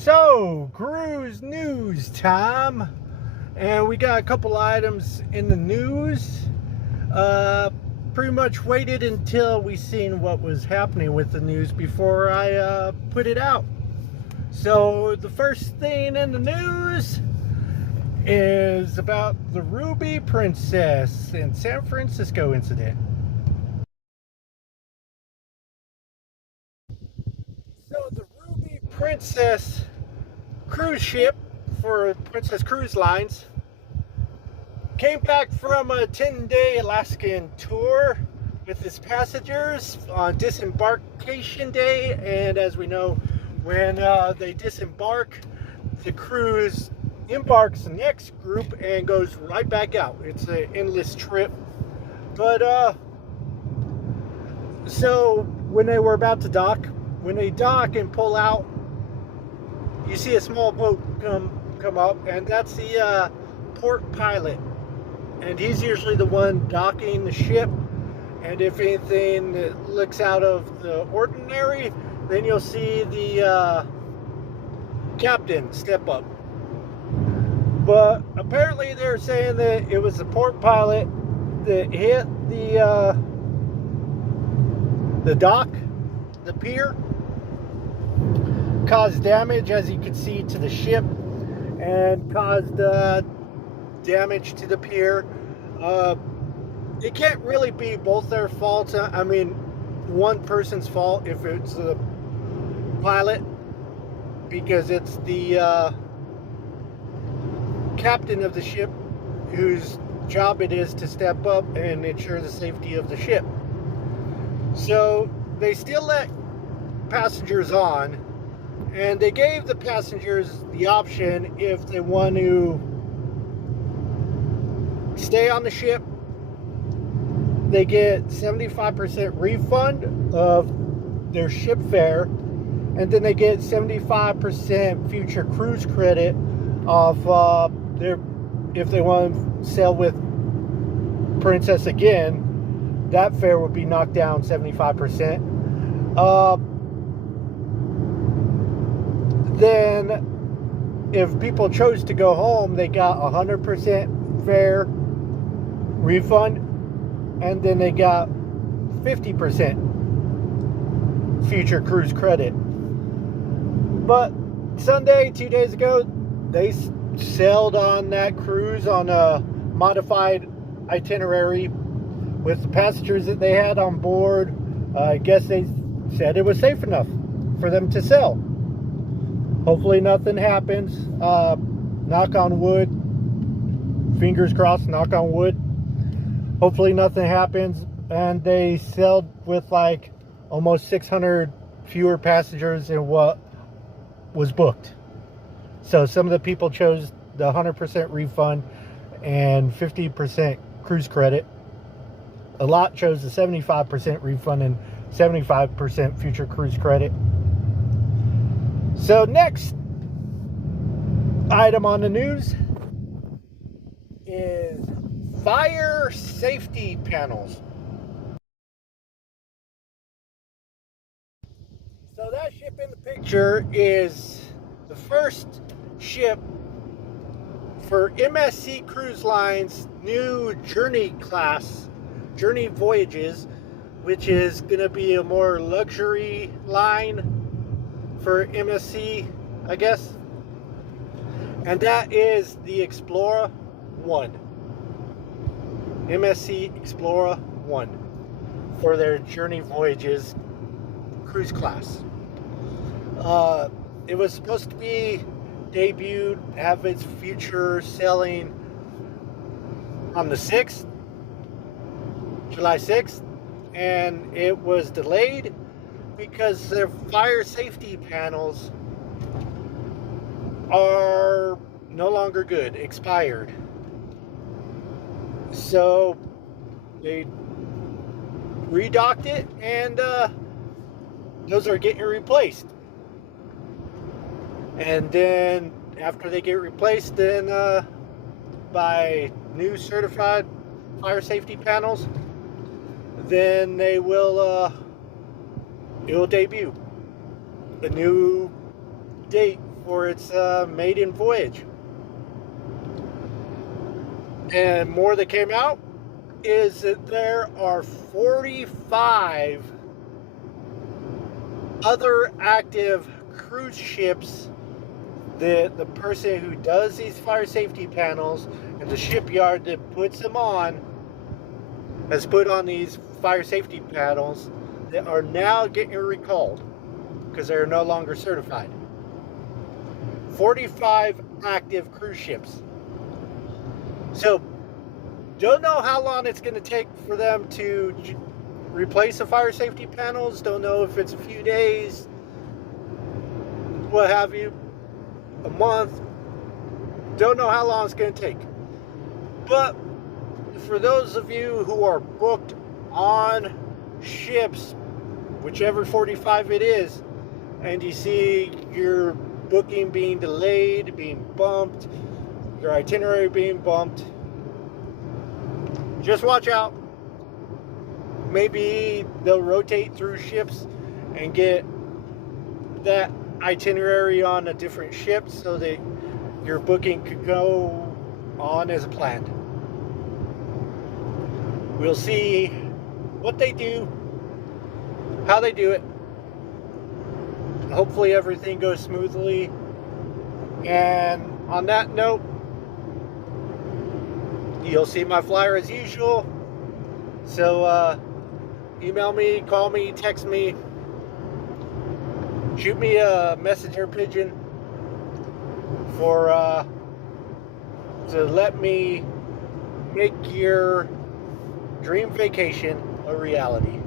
So, cruise news time, and we got a couple items in the news. Pretty much waited until we seen what was happening with the news before I put it out. So, the first thing in the news is about the Ruby Princess in San Francisco incident. So, the Ruby Princess cruise ship for Princess Cruise Lines came back from a 10-day Alaskan tour with its passengers on disembarkation day, and as we know, when they disembark, the cruise embarks the next group and goes right back out. It's an endless trip. But so when they were about to dock, when they dock and pull out, you see a small boat come up, and that's the port pilot, and he's usually the one docking the ship. And if anything that looks out of the ordinary, then you'll see the captain step up. But apparently they're saying that it was the port pilot that hit the dock, the pier, caused damage, as you can see, to the ship, and caused damage to the pier. It can't really be both their faults. I mean, one person's fault if it's the pilot, because it's the captain of the ship whose job it is to step up and ensure the safety of the ship. So they still let passengers on, and they gave the passengers the option, if they want to stay on the ship, they get 75% refund of their ship fare, and then they get 75% future cruise credit off their, if they want to sail with Princess again, that fare would be knocked down 75%. Then if people chose to go home, they got 100% fare refund, and then they got 50% future cruise credit. But Sunday, 2 days ago, they sailed on that cruise on a modified itinerary with the passengers that they had on board. I guess they said it was safe enough for them to sail. Hopefully nothing happens. Knock on wood. Fingers crossed, knock on wood. Hopefully nothing happens. And they sailed with like almost 600 fewer passengers than what was booked. So some of the people chose the 100% refund and 50% cruise credit. A lot chose the 75% refund and 75% future cruise credit. So next item on the news is fire safety panels. So that ship in the picture is the first ship for MSC Cruise Line's new Journey class, Journey Voyages, which is going to be a more luxury line for MSC, I guess. And that is the Explorer 1. MSC Explorer 1 for their Journey Voyages cruise class. It was supposed to be debuted, have its future sailing on the 6th, July 6th, and it was delayed because their fire safety panels are no longer good, expired. So they redocked it, and those are getting replaced. And then after they get replaced, then by new certified fire safety panels, then they will it will debut a new date for its maiden voyage. And more that came out is that there are 45 other active cruise ships that the person who does these fire safety panels and the shipyard that puts them on has put on these fire safety panels that are now getting recalled because they're no longer certified. 45 active cruise ships. So, don't know how long it's going to take for them to replace the fire safety panels. Don't know if it's a few days, what have you, a month. Don't know how long it's going to take. But for those of you who are booked on ships, whichever 45 it is, and you see your booking being delayed, being bumped, your itinerary being bumped, just watch out. Maybe they'll rotate through ships and get that itinerary on a different ship so that your booking could go on as planned. We'll see what they do, how they do it. Hopefully everything goes smoothly. And on that note, you'll see my flyer as usual. So email me, call me, text me, shoot me a messenger pigeon for to let me make your dream vacation a reality.